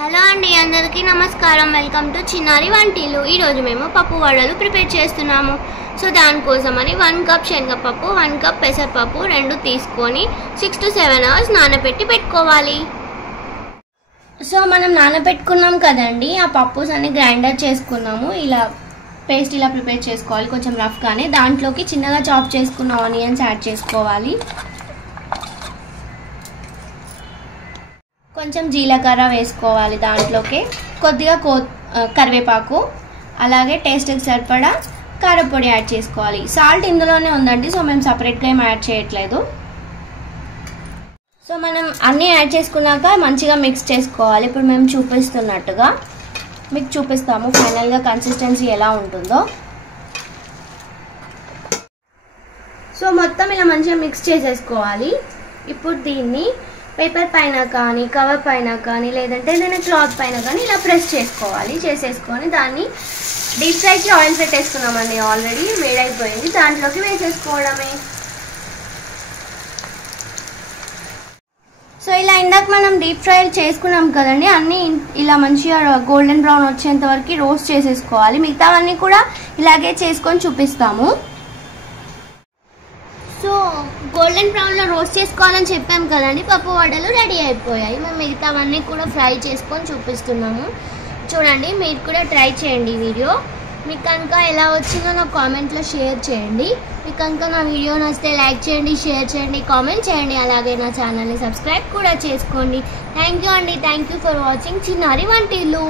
Hello అండి, అందరికీ నమస్కారం. వెల్కమ్ టు చిన్నారి వంటిల్లు. ఈరోజు మేము పప్పు వడలు ప్రిపేర్ చేస్తున్నాము. సో దానికోసమని 1 కప్ శనగపప్పు, 1 కప్ పెసరపప్పు రెండు తీసుకొని 6 to 7 hours నానబెట్టి పెట్టుకోవాలి. సో మనం నానబెట్టుకున్నాం కదండి, ఆ పప్పుస్ అన్ని గ్రైండర్ చేసుకున్నాము. ఇలా పేస్ట్ ఇలా ప్రిపేర్ చేసుకోవాలి, కొంచెం రఫ్గానే. దాంట్లోకి చిన్నగా చాప్ చేసుకున్న ఆనియన్స్ యాడ్ చేసుకోవాలి. కొంచెం జీలకర్ర వేసుకోవాలి, దాంట్లోకి కొద్దిగా కరివేపాకు, అలాగే టేస్ట్కి సరిపడా కారపొడి యాడ్ చేసుకోవాలి. సాల్ట్ ఇందులోనే ఉందండి, సో మేము సపరేట్గా ఏం యాడ్ చేయట్లేదు. సో మనం అన్నీ యాడ్ చేసుకున్నాక మంచిగా మిక్స్ చేసుకోవాలి. ఇప్పుడు మేము చూపిస్తున్నట్టుగా మీకు చూపిస్తాము ఫైనల్గా కన్సిస్టెన్సీ ఎలా ఉంటుందో. సో మొత్తం ఇలా మంచిగా మిక్స్ చేసేసుకోవాలి. ఇప్పుడు దీన్ని పేపర్ పైన కానీ, కవర్ పైన కానీ, లేదంటే ఏదైనా క్లాత్ పైన కానీ ఇలా ప్రెస్ చేసుకోవాలి. చేసేసుకొని దాన్ని డీప్ ఫ్రైకి ఆయిల్ పెట్టేసుకున్నామండి, ఆల్రెడీ వేడైపోయింది. దాంట్లోకి వేసేసుకోవడమే. సో ఇలా ఇందాక మనం డీప్ ఫ్రై చేసుకున్నాం కదండి, అన్నీ ఇలా మంచిగా గోల్డెన్ బ్రౌన్ వచ్చేంత వరకు రోస్ట్ చేసేసుకోవాలి. మిగతావన్నీ కూడా ఇలాగే చేసుకొని చూపిస్తాము. సో గోల్డెన్ బ్రౌన్లో రోస్ట్ చేసుకోవాలని చెప్పాం కదండి, పప్పు వడలు రెడీ అయిపోయాయి. మేము మిగతావన్నీ కూడా ఫ్రై చేసుకొని చూపిస్తున్నాము. చూడండి, మీరు కూడా ట్రై చేయండి ఈ వీడియో. మీకు కనుక ఎలా వచ్చిందో నాకు కామెంట్లో షేర్ చేయండి. మీకు కనుక నా వీడియో నచ్చితే లైక్ చేయండి, షేర్ చేయండి, కామెంట్ చేయండి. అలాగే నా ఛానల్ని సబ్స్క్రైబ్ కూడా చేసుకోండి. థ్యాంక్ యూ అండి. థ్యాంక్ యూ ఫర్ వాచింగ్ చిన్నారి వంటిల్లు.